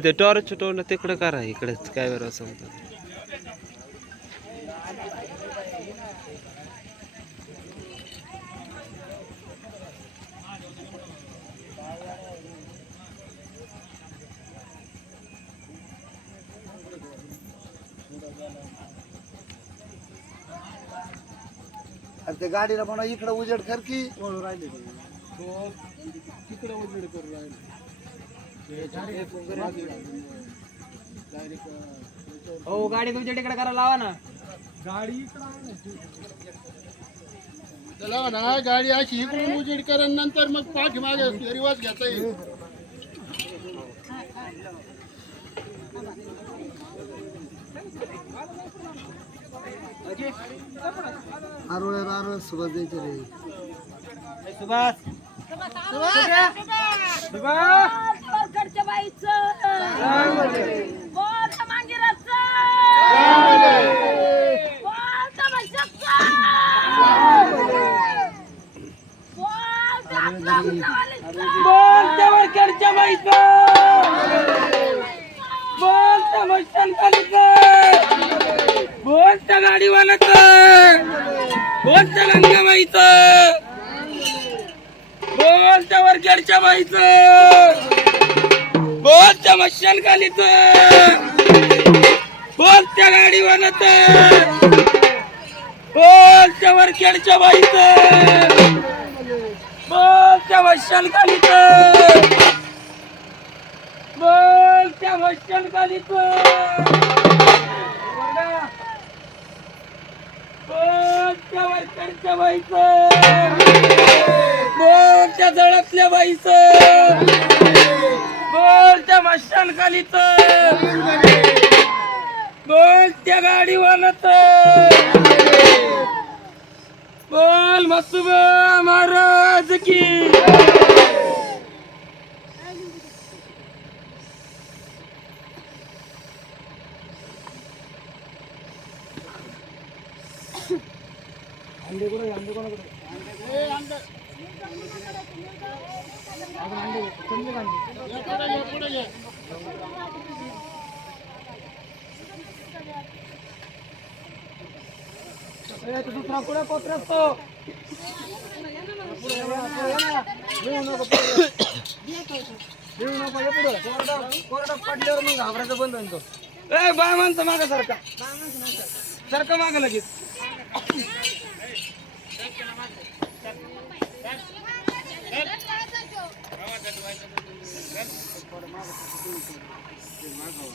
ते torch tone तिकडं करा इकडेच. काय बरं समजा ते गाडीला म्हणा इकडं उजेड कर की हो गाडी तुमच्या तिकडे करा लावा ना. त्याला म्हणा गाडी अशी इकडून उजेड कर नंतर मग पाठीमागे रिवाज घेता येईल. आरोळे आरोळ सुभाष द्यायचे रे सुभाष वरकडच्या बाईचं बोलतं मांजराचं बोलत्या गंगाबाईचं कोणत्या वरकडच्या बाईचं कोणत्या मशान खालीच कोणत्या गाडी बनत कोणत्या वरखेडच्या बाईचं कोणत्या मशान खालीच कोणत्या मशान खालीच वरकडच्या बाईचं. बोलच्या जळातल्या बाईच. बोलच्या मशान खालीच बोलत्या गाडीवालाच बोल मसुबा महाराज की. दुसरा पुढे पत्र कोरडा पडल्यावर मग घाबरायचं बंद होईल ए बाय माणसं मागा सारखा. सारखं मागा लगेच.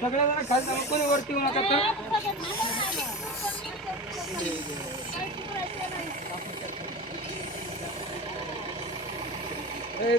सगळ्या जरा खाली जाऊन कोणी वरती येऊ नका तर. ए,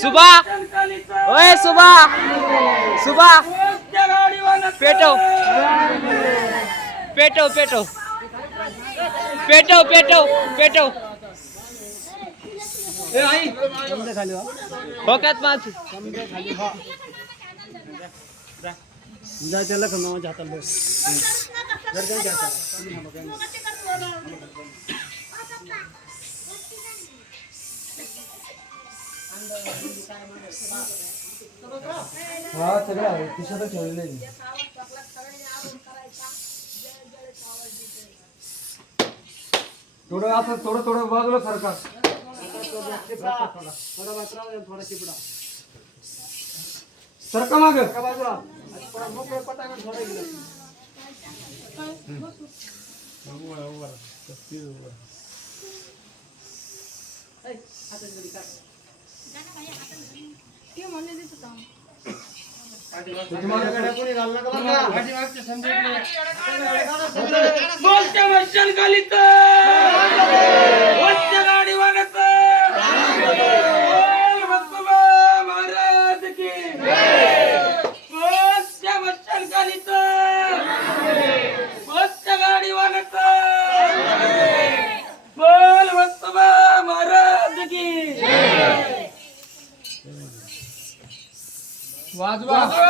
सुबा! सुबा! सुबा! बोलत्या गाडीवाला पेटव! पेटव पेटव! पेटव पेटव पेटव! ए, आई! डोक्यात माझ जा त्याला का नावाच्या हाताला हा सगळं आहे. खिशातच ठेवलेलं आहे मी. थोडं असं थोडं थोडं बाजूला सरका सरका माग? बाजूला बोलते मशाल खालीच गाडीवाल्याच महाराज की बोलत्या मशाल खालीच वरच्या गाडीवाल्याच बोल वस्तुबा महाराज की वाजवा